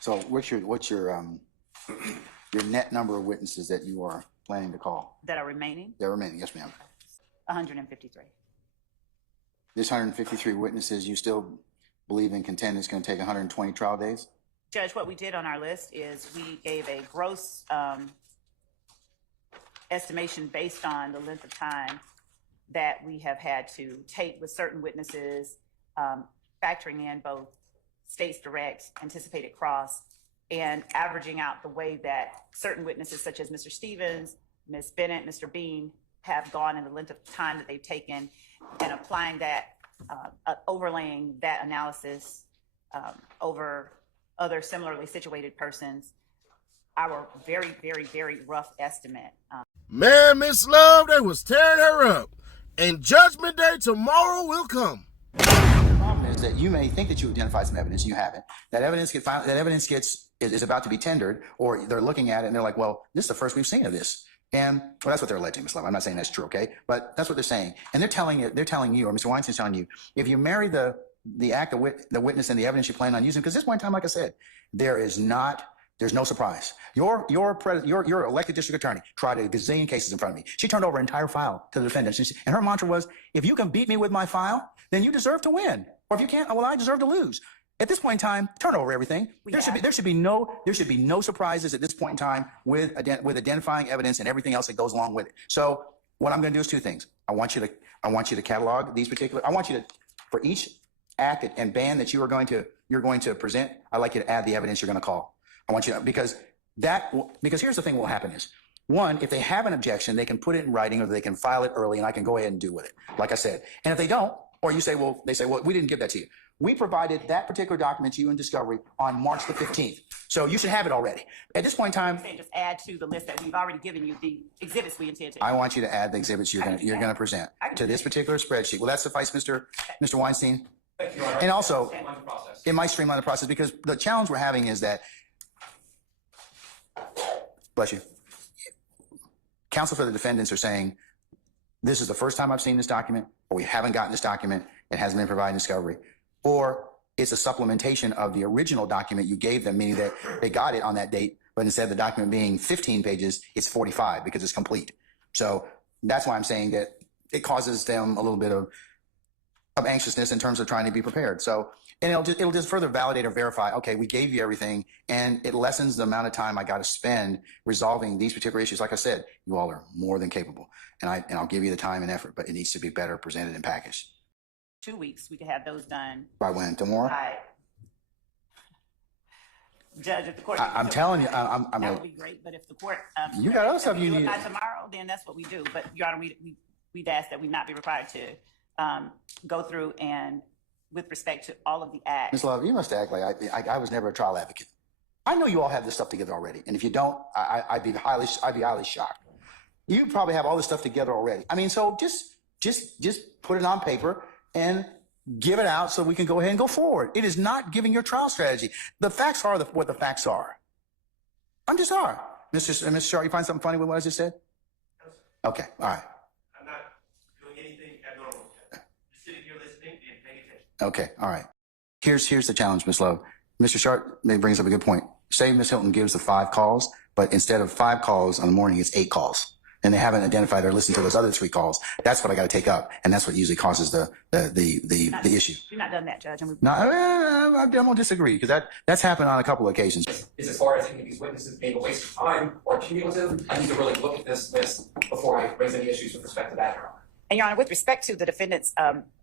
So what's your net number of witnesses that you are planning to call? That are remaining? They're remaining, yes, ma'am. 153. This 153 witnesses, you still believe and contend it's going to take 120 trial days? Judge, what we did on our list is we gave a gross estimation based on the length of time that we have had to take with certain witnesses, factoring in both state's direct, anticipated cross, and averaging out the way that certain witnesses such as Mr. Stevens, Ms. Bennett, Mr. Bean have gone in the length of time that they've taken, and applying that, overlaying that analysis over other similarly situated persons, our very, very, very rough estimate. Man, Miss Love, they was tearing her up. And Judgment Day tomorrow will come. The problem is that you may think that you identified some evidence, and you haven't. That evidence is about to be tendered, or they're looking at it and they're like, well, this is the first we've seen of this. And well, that's what they're alleging, Ms. Love. I'm not saying that's true, okay? But that's what they're saying. And they're telling you, or Mr. Weinstein's telling you, if you marry the witness and the evidence you plan on using, because at this point in time, like I said, there's no surprise. Your elected district attorney tried a gazillion cases in front of me. She turned over an entire file to the defendant, and her mantra was, if you can beat me with my file, then you deserve to win. Or if you can't, well, I deserve to lose. At this point in time, turn over everything. There should be no surprises at this point in time with identifying evidence and everything else that goes along with it. So what I'm going to do is two things. I want you to catalog these particular. I want you to, for each act and ban that you're going to present, I'd like you to add the evidence you're going to call. I want you to, because here's the thing what will happen is, one, if they have an objection, they can put it in writing or they can file it early and I can go ahead and do with it, like I said. And if they don't, or you say, well, they say, well, we didn't give that to you. We provided that particular document to you in discovery on March the 15th. So you should have it already. At this point in time, just add to the list that we've already given you the exhibits we intend to. I want you to add the exhibits you're going to present to this particular spreadsheet. Will that suffice, Mr. Weinstein? Thank you, and also, it might streamline the process, because the challenge we're having is that, bless you, counsel for the defendants are saying, this is the first time I've seen this document, or we haven't gotten this document, it hasn't been provided in discovery, or it's a supplementation of the original document you gave them, meaning that they got it on that date, but instead of the document being 15 pages, it's 45 because it's complete. So that's why I'm saying that it causes them a little bit of anxiousness in terms of trying to be prepared. So, and it'll just further validate or verify, okay, we gave you everything, and it lessens the amount of time I got to spend resolving these particular issues. Like I said, you all are more than capable, and I'll give you the time and effort, but it needs to be better presented and packaged. 2 weeks, we could have those done. By when? Tomorrow? Judge, if the court. I'm telling you, that would be great. But if the court, you got other stuff you need. By tomorrow, then that's what we do. But Your Honor, we'd ask that we not be required to go through and with respect to all of the acts. Ms. Love, you must act like I was never a trial advocate. I know you all have this stuff together already, and if you don't, I'd be highly shocked. You probably have all this stuff together already. I mean, so just put it on paper and give it out so we can go ahead and go forward. It is not giving your trial strategy. The facts are what the facts are. I'm just sorry. Mr. Sharp, you find something funny with what I just said? Okay, all right. I'm not doing anything abnormal. Just sitting here listening and paying attention. Okay, all right. Here's the challenge, Ms. Love. Mr. Sharp brings up a good point. Say Ms. Hilton gives the 5 calls, but instead of 5 calls on the morning, it's 8 calls. And they haven't identified or listened to those other 3 calls. That's what I got to take up, and that's what usually causes the issue. You've not done that, Judge. No, I don't disagree, because that's happened on a couple of occasions. Is as far as any of these witnesses being a waste of time or cumulative, I need to really look at this list before I raise any issues with respect to that, Your Honor. And Your Honor, with respect to the defendant's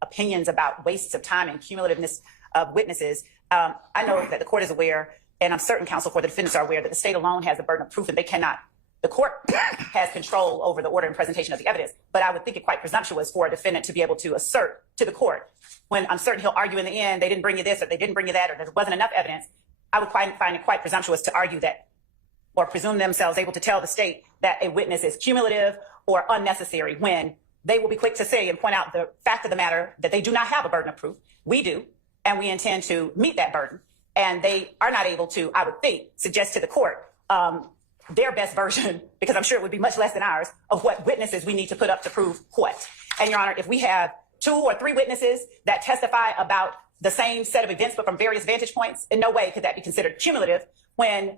opinions about wastes of time and cumulativeness of witnesses, I know that the court is aware, and I'm certain counsel for the defendants are aware, that the state alone has the burden of proof, and they cannot. The court has control over the order and presentation of the evidence, but I would think it quite presumptuous for a defendant to be able to assert to the court, when I'm certain he'll argue in the end, they didn't bring you this, or they didn't bring you that, or there wasn't enough evidence. I would find it quite presumptuous to argue that, or presume themselves able to tell the state that a witness is cumulative or unnecessary, when they will be quick to say and point out the fact of the matter that they do not have a burden of proof. We do, and we intend to meet that burden. And they are not able to, I would think, suggest to the court their best version, because I'm sure it would be much less than ours, of what witnesses we need to put up to prove what. And Your Honor, if we have 2 or 3 witnesses that testify about the same set of events, but from various vantage points, in no way could that be considered cumulative when,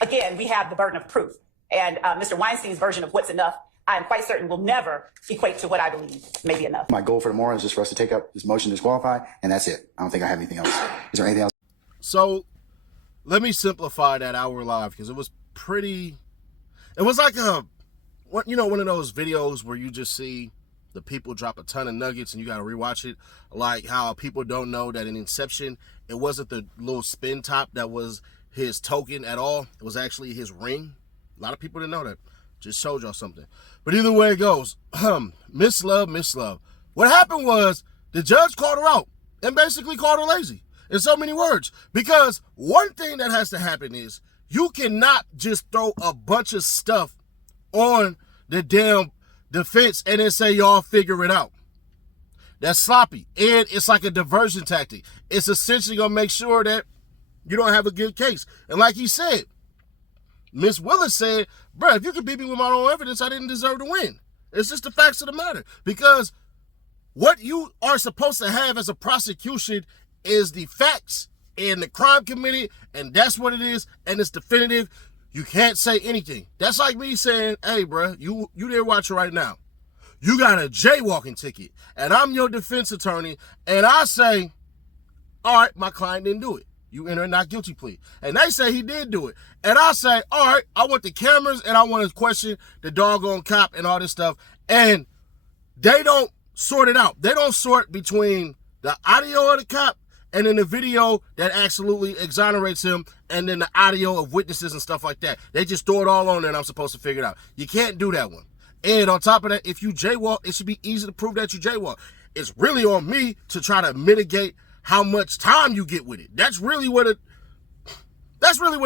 again, we have the burden of proof. And Mr. Weinstein's version of what's enough, I am quite certain will never equate to what I believe may be enough. My goal for tomorrow is just for us to take up this motion to disqualify, and that's it. I don't think I have anything else. Is there anything else? So let me simplify that hour live, because it was like one of those videos where you just see the people drop a ton of nuggets and you got to rewatch it. Like how people don't know that in Inception, it wasn't the little spin top that was his token at all. It was actually his ring. A lot of people didn't know that. Just showed y'all something. But either way it goes, Miss Love. What happened was the judge called her out and basically called her lazy in so many words. Because one thing that has to happen is you cannot just throw a bunch of stuff on the damn defense and then say y'all figure it out. That's sloppy. And it's like a diversion tactic. It's essentially going to make sure that you don't have a good case. And like he said, Miss Willis said, bro, if you could beat me with my own evidence, I didn't deserve to win. It's just the facts of the matter. Because what you are supposed to have as a prosecution is the facts and the crime committed, and that's what it is, and it's definitive. You can't say anything. That's like me saying, hey, bro, you there watching right now. You got a jaywalking ticket, and I'm your defense attorney, and I say, all right, my client didn't do it. You enter a not guilty plea. And they say he did do it. And I say, all right, I want the cameras and I want to question the doggone cop and all this stuff. And they don't sort it out. They don't sort between the audio of the cop and then the video that absolutely exonerates him and then the audio of witnesses and stuff like that. They just throw it all on there and I'm supposed to figure it out. You can't do that one. And on top of that, if you jaywalk, it should be easy to prove that you jaywalk. It's really on me to try to mitigate how much time you get with it. That's really what a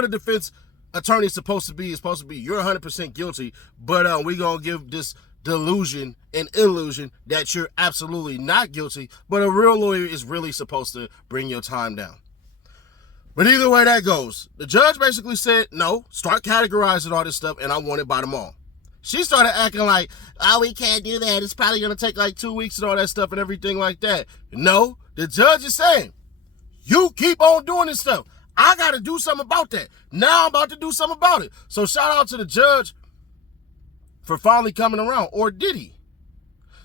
defense attorney is supposed to be. It's supposed to be you're 100% guilty, but we're going to give this delusion and illusion that you're absolutely not guilty, but a real lawyer is really supposed to bring your time down. But either way that goes, the judge basically said, no, start categorizing all this stuff and I want it by tomorrow. She started acting like, oh, we can't do that. It's probably going to take like 2 weeks and all that stuff and everything like that. No, the judge is saying, you keep on doing this stuff. I got to do something about that. Now I'm about to do something about it. So shout out to the judge for finally coming around. Or did he?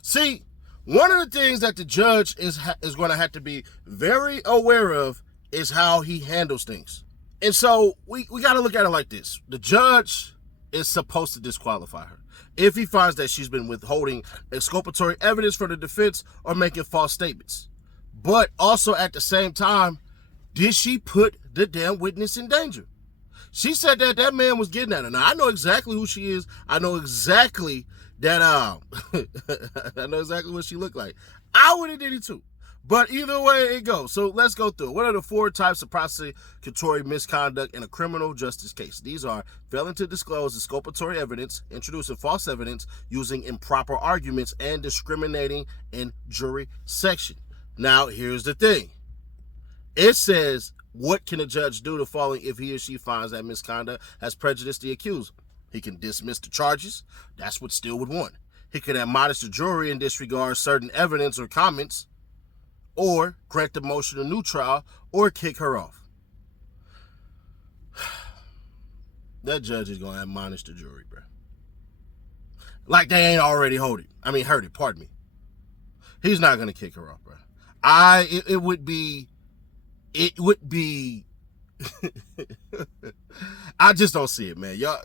See, one of the things that the judge is going to have to be very aware of is how he handles things. And so we got to look at it like this. The judge is supposed to disqualify her if he finds that she's been withholding exculpatory evidence for the defense or making false statements. But also at the same time, did she put the damn witness in danger? She said that man was getting at her. Now, I know exactly who she is. I know exactly that, I know exactly what she looked like. I would have did it too. But either way it goes. So let's go through it. What are the 4 types of prosecutory misconduct in a criminal justice case? These are failing to disclose exculpatory evidence, introducing false evidence, using improper arguments, and discriminating in jury section. Now, here's the thing. It says, what can a judge do to following if he or she finds that misconduct has prejudiced the accused? He can dismiss the charges. That's what Steele would want. He could admonish the jury and disregard certain evidence or comments, or grant the motion a new trial, or kick her off. That judge is going to admonish the jury, bro. Like they ain't already heard it, pardon me. He's not going to kick her off, bro. It would be, I just don't see it, man. Y'all,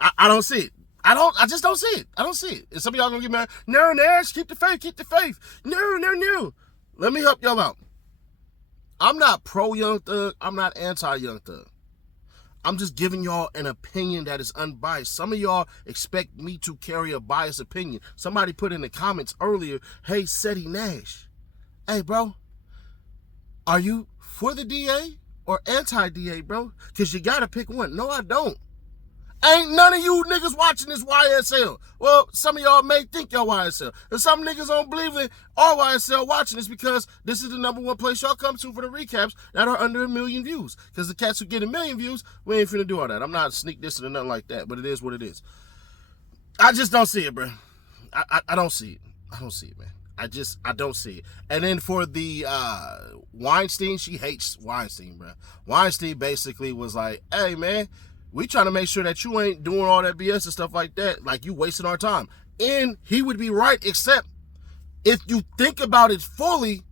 I don't see it. I just don't see it. I don't see it. And some of y'all gonna get mad. No, Nash, keep the faith. No. Let me help y'all out. I'm not pro Young Thug. I'm not anti Young Thug. I'm just giving y'all an opinion that is unbiased. Some of y'all expect me to carry a biased opinion. Somebody put in the comments earlier, hey, Seti Nash. Hey, bro, are you for the DA or anti-DA, bro? Because you got to pick one. No, I don't. Ain't none of you niggas watching this YSL. Well, some of y'all may think y'all YSL. And some niggas don't believe in our YSL watching this because this is the #1 place y'all come to for the recaps that are under 1 million views. Because the cats who get 1 million views, we ain't finna do all that. I'm not sneak dissing or nothing like that, but it is what it is. I just don't see it, bro. I don't see it. I don't see it, man. I don't see it. And then for the Weinstein, she hates Weinstein, bro. Weinstein basically was like, hey, man, we trying to make sure that you ain't doing all that BS and stuff like that. Like, you wasting our time. And he would be right, except if you think about it fully,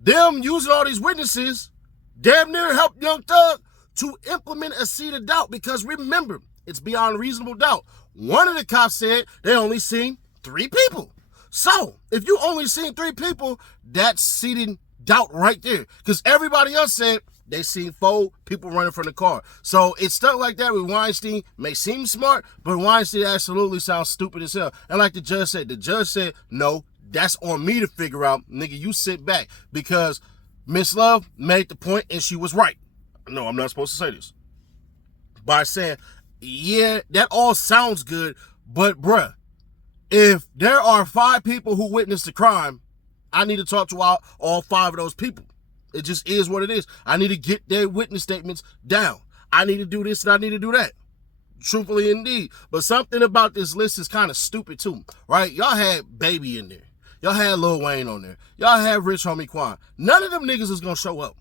them using all these witnesses damn near helped Young Thug to implement a seed of doubt, because remember, it's beyond reasonable doubt. One of the cops said they only seen 3 people. So, if you only seen 3 people, that's seeding doubt right there. Because everybody else said they seen 4 people running from the car. So, it's stuff like that with Weinstein. May seem smart, but Weinstein absolutely sounds stupid as hell. And like the judge said, no, that's on me to figure out. Nigga, you sit back. Because Miss Love made the point and she was right. No, I'm not supposed to say this. By saying, yeah, that all sounds good, but bruh, if there are 5 people who witnessed the crime, I need to talk to all 5 of those people. It just is what it is. I need to get their witness statements down. I need to do this and I need to do that. Truthfully indeed. But something about this list is kind of stupid too, right? Y'all had Baby in there. Y'all had Lil Wayne on there. Y'all had Rich Homie Quan. None of them niggas is going to show up.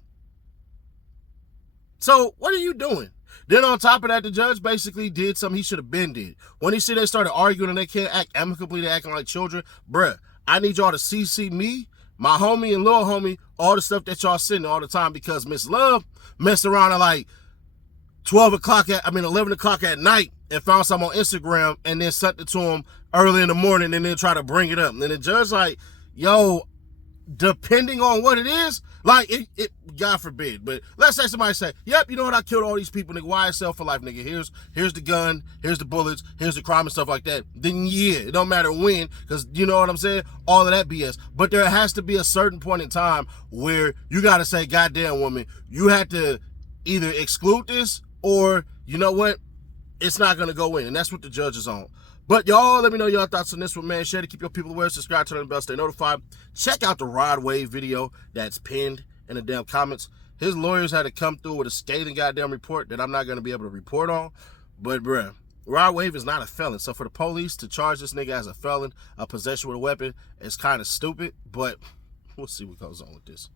So what are you doing? Then on top of that, the judge basically did something he should have been did. When he see they started arguing and they can't act amicably, they're acting like children. Bruh, I need y'all to CC me, my homie and little homie, all the stuff that y'all sending all the time, because Miss Love messed around at like 11 o'clock at night and found something on Instagram and then sent it to him early in the morning and then try to bring it up. And then the judge like, yo, depending on what it is, like it God forbid, but let's say somebody say, yep, you know what, I killed all these people, nigga, YSL for life, nigga, here's the gun, here's the bullets, here's the crime and stuff like that, then yeah, it don't matter when, because you know what I'm saying, all of that BS. But there has to be a certain point in time where you gotta say, goddamn woman, you had to either exclude this or, you know what, it's not gonna go in, and that's what the judge is on. But y'all, let me know your thoughts on this one, man. Share to keep your people aware. Subscribe, turn on the bell, stay notified. Check out the Rod Wave video that's pinned in the damn comments. His lawyers had to come through with a scathing goddamn report that I'm not going to be able to report on. But, bruh, Rod Wave is not a felon. So for the police to charge this nigga as a felon, a possession with a weapon, is kind of stupid. But we'll see what goes on with this.